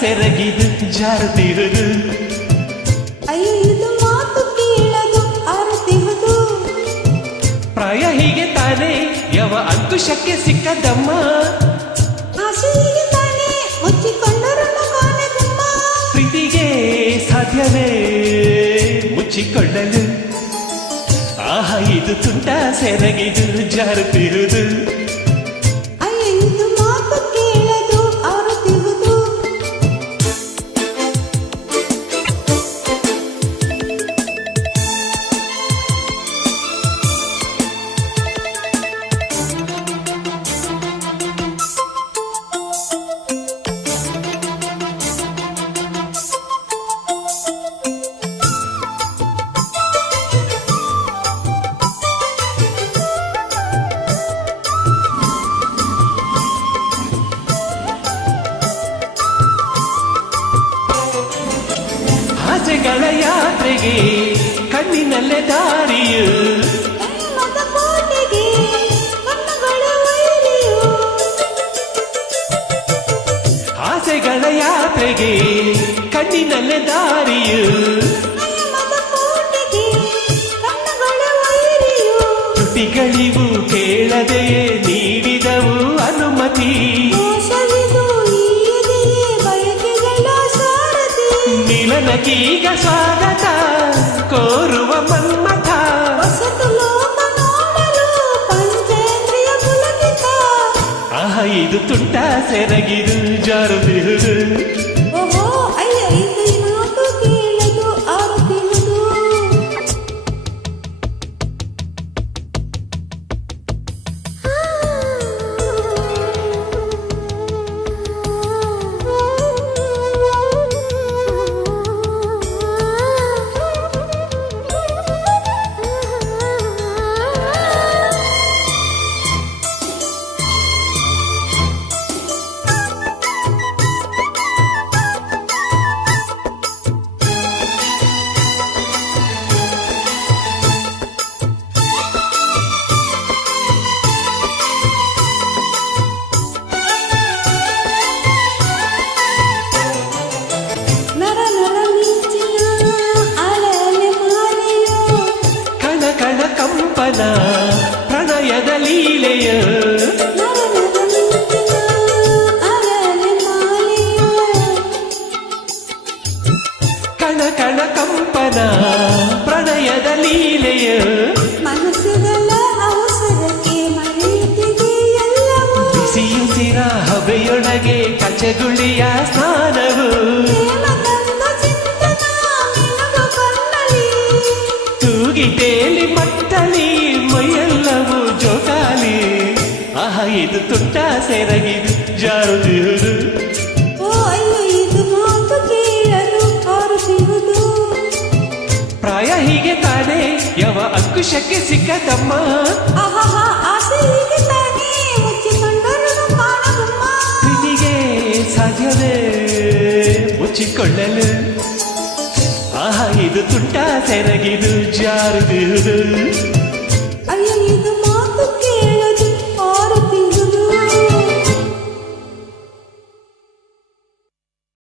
ಸೆರಗಿದು ಜಾರುತ್ತಿರುವುದು. ಐದು ಮಾತು ಕೇಳದು ಅರುತಿಹುದು. ಪ್ರಾಯ ಹೀಗೆ ತಾನೇ ಯಾವ ಅಂಕುಶಕ್ಕೆ ಸಿಕ್ಕದಮ್ಮ. ಹಸಿಗೆ ತಾನೇ ಮುಚ್ಚಿಕೊಂಡರು ಕಾಣೆ ಗುಮ್ಮ. ಪ್ರೀತಿಗೆ ಸಾಧ್ಯವೇ ಮುಚ್ಚಿಕೊಳ್ಳಲು. ಆಹಾ ಇದು ತುಂಟ ಸೆರಗಿದು ಜಾರುತ್ತಿರುವುದು. ಐದು ಮಾತು ಕೇಳದು ಅರುತಿಹುದು. ಆಸೆಗಳ ಯಾತ್ರೆಗೆ ಕಣ್ಣಿನಲ್ಲೇ ದಾರಿಯು. ಕೋಟೆಗೆ ಕಣ್ಣುಗಳ ವೈರಿಯು. ಆಸೆಗಳ ಯಾತ್ರೆಗೆ ಕಣ್ಣಿನಲ್ಲೇ ದಾರಿಯು. ಕೋಟೆಗೆ ಕಣ್ಣುಗಳ ವೈರಿಯು. ತುಟಿಗಳಿವು ಕೇಳದೆಯೇ ನೀಡಿದವು ಅನುಮತಿ. ದೋಷವಿದು ಈ ಎದೆಯೇ ಬಯಕೆಗಳ ಸಾರಥಿ. ಮಿಲನಕ್ಕೀಗ ಸ್ವಾಗತ ಕೋರುವ ಮನ್ಮಥ. ಹೊಸತು ಲೋಕ ನೋಡಲು ಪಂಚೇಂದ್ರಿಯ ಪುಲಕಿತ. ಆಹ ಇದು ತುಂಟ ಸೆರಗಿದು ಜಾರುತ್ತಿರುವುದು. ಓಹೋ ಅಯ್ಯ ಇದು ಮಾತು ಕೇಳದು ಆರುತ್ತಿರುವುದು. ನರ ನರ ಮಿಂಚಿನ ಅಲೆಲೆ ಮಾಲೆಯೋ. ಕಣ ಕಣ ಕಂಪನ ಪ್ರಣಯದ ಲೀಲೆಯ. ನರ ನರ ಮಿಂಚಿನ ಅಲೆಲೆ ಮಾಲೆಯೋ. ಕಣ ಕಣ ಕಂಪನ ಪ್ರಣಯದ ಲೀಲೆಯ. ಮನಸ್ಸುಗಳ ಅವಸರಕ್ಕೆ ಮರೆಯುತ್ತಿದೆ ಎಲ್ಲವೂ. ಬಿಸಿಯುಸಿರ ಹಬೆಯೊಳಗೆ ಕಚಗುಳಿಯ ಸ್ನಾನವು. ಪ್ರೇಮದಂತ ಚಿಂತನ ನಿನಗೂ ಕಣ್ಣಲ್ಲಿ. ತೂಗಿಟೇಲಿ ಮಟ್ಟಲಿ ಮೈಯೆಲ್ಲವೂ ಜೋಕಾಲಿ. ಆಹ ಇದು ತುಂಟ ಸೆರಗಿದು ಜಾರುತ್ತಿರುವುದು. ಓ ಅಯ್ಯೋ ಇದು ಮಾತು ಕೇಳಲು ಆರುತ್ತಿರುವುದು. ಪ್ರಾಯ ಹೀಗೆ ತಾನೇ ಯಾವ ಅಂಕುಶಕ್ಕೆ ಸಿಕ್ಕದಮ್ಮ. ಆಹಾ ಆಸೆ ಹೀಗೆ ತಾನೇ ಮುಚ್ಚಿಕೊಂಡರು ಕಾಣಗುಮ್ಮ. ಪ್ರೀತಿಗೆ ಸಾಧ್ಯವೇ ಮುಚ್ಚಿಕೊಳ್ಳಲು. ಆಹ ಇದು ತುಂಟ ಸೆರಗಿದು ಜಾರುತ್ತಿರುವುದು.